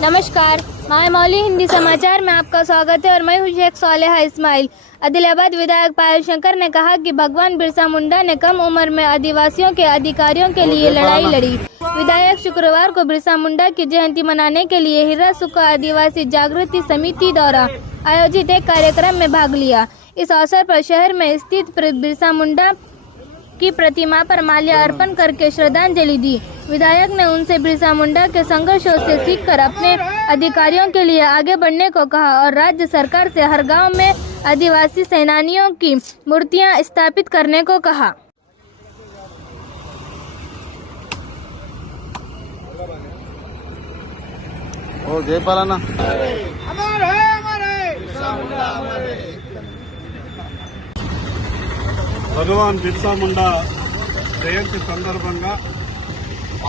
नमस्कार, माय मौली हिंदी समाचार में आपका स्वागत है और मैं हूं शेख सालेहा इस्माइल। आदिलाबाद विधायक पायल शंकर ने कहा कि भगवान बिरसा मुंडा ने कम उम्र में आदिवासियों के अधिकारियों के लिए लड़ाई लड़ी। विधायक शुक्रवार को बिरसा मुंडा की जयंती मनाने के लिए हिरा सुका आदिवासी जागृति समिति द्वारा आयोजित एक कार्यक्रम में भाग लिया। इस अवसर पर शहर में स्थित बिरसा मुंडा की प्रतिमा पर माल्या अर्पण करके श्रद्धांजलि दी। विधायक ने उनसे बिरसा मुंडा के संघर्षों से सीखकर अपने अधिकारियों के लिए आगे बढ़ने को कहा और राज्य सरकार से हर गांव में आदिवासी सेनानियों की मूर्तियां स्थापित करने को कहा। ओ जयपालना భగవాన్ బిర్సా ముండా జయంతి సందర్భంగా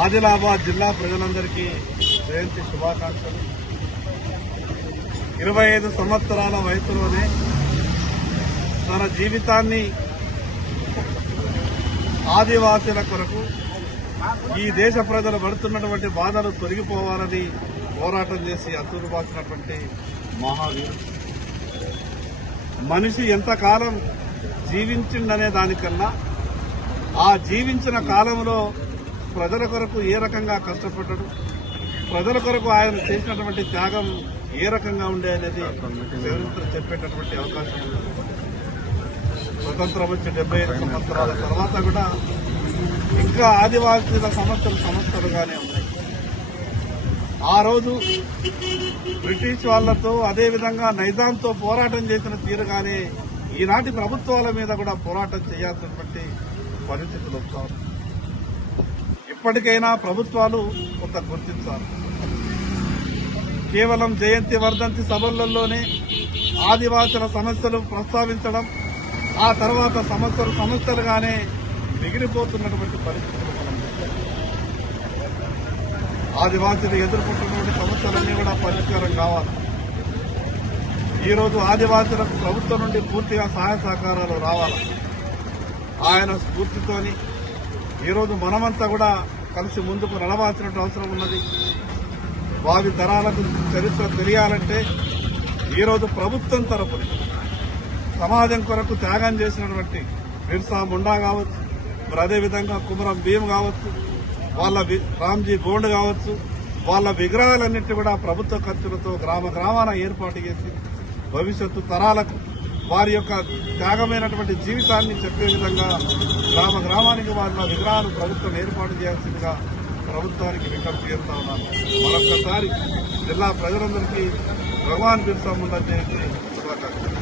ఆదిలాబాద్ జిల్లా ప్రజలందరికీ జయంతి శుభాకాంక్షలు। 25 సంవత్సరాల వయసులోనే తన జీవితాన్ని ఆదివాసీల కొరకు ఈ దేశ ప్రజలు పడుతున్నటువంటి బాధలు తొలగిపోవాలని పోరాటం చేసి అసూరుబాసినటువంటి మహావీరుడు। మనిషి ఎంతకాలం జీవించిందనే దానికన్నా ఆ జీవించిన కాలంలో ప్రజల కొరకు ఏ రకంగా కష్టపడ్డాడు, ప్రజల కొరకు ఆయన చేసినటువంటి త్యాగం ఏ రకంగా ఉండే అనేది చరిత్ర చెప్పేటటువంటి అవకాశం ఉంది। స్వతంత్రం వచ్చి 75 సంవత్సరాల తర్వాత కూడా ఇంకా ఆదివాసీల సమస్యలుగానే ఉన్నాయి। ఆ రోజు బ్రిటిష్ వాళ్లతో అదేవిధంగా నైజాంతో పోరాటం చేసిన తీరుగానే ఈనాటి ప్రభుత్వాల మీద కూడా పోరాటం చేయాల్సినటువంటి పరిస్థితులు వస్తాయి। ఇప్పటికైనా ప్రభుత్వాలు కొంత గుర్తించాలి। కేవలం జయంతి వర్ధంతి సభలలోనే ఆదివాసుల సమస్యలు ప్రస్తావించడం, ఆ తర్వాత సమస్యలుగానే మిగిలిపోతున్నటువంటి పరిస్థితులు మనం ఆదివాసులు ఎదుర్కొంటున్నటువంటి సమస్యలన్నీ కూడా పరిష్కారం కావాలి। ఈ రోజు ఆదివాసులకు ప్రభుత్వం నుండి పూర్తిగా సహాయ సహకారాలు రావాలి। ఆయన స్ఫూర్తితోని ఈరోజు మనమంతా కూడా కలిసి ముందుకు నడవాల్సిన అవసరం ఉన్నది। భావి తరాలకు చరిత్ర తెలియాలంటే ఈరోజు ప్రభుత్వం తరపున సమాజం కొరకు త్యాగం చేసినటువంటి బిర్సా ముండా కావచ్చు, మరి అదేవిధంగా కుమరం భీం కావచ్చు, వాళ్ళ రామ్జీ గోండ్ కావచ్చు, వాళ్ళ విగ్రహాలన్నింటినీ కూడా ప్రభుత్వ ఖర్చులతో గ్రామాన ఏర్పాటు చేసి భవిష్యత్తు తరాలకు వారి యొక్క త్యాగమైనటువంటి జీవితాన్ని చెప్పే విధంగా గ్రామానికి వాళ్ళ విగ్రహాలు ప్రభుత్వం ఏర్పాటు చేయాల్సిందిగా ప్రభుత్వానికి విజ్ఞప్తి చేస్తా ఉన్నాను। మరొక్కసారి జిల్లా ప్రజలందరికీ భగవాన్ బిర్సా ముండా జయంతి శుభాకాంక్షలు।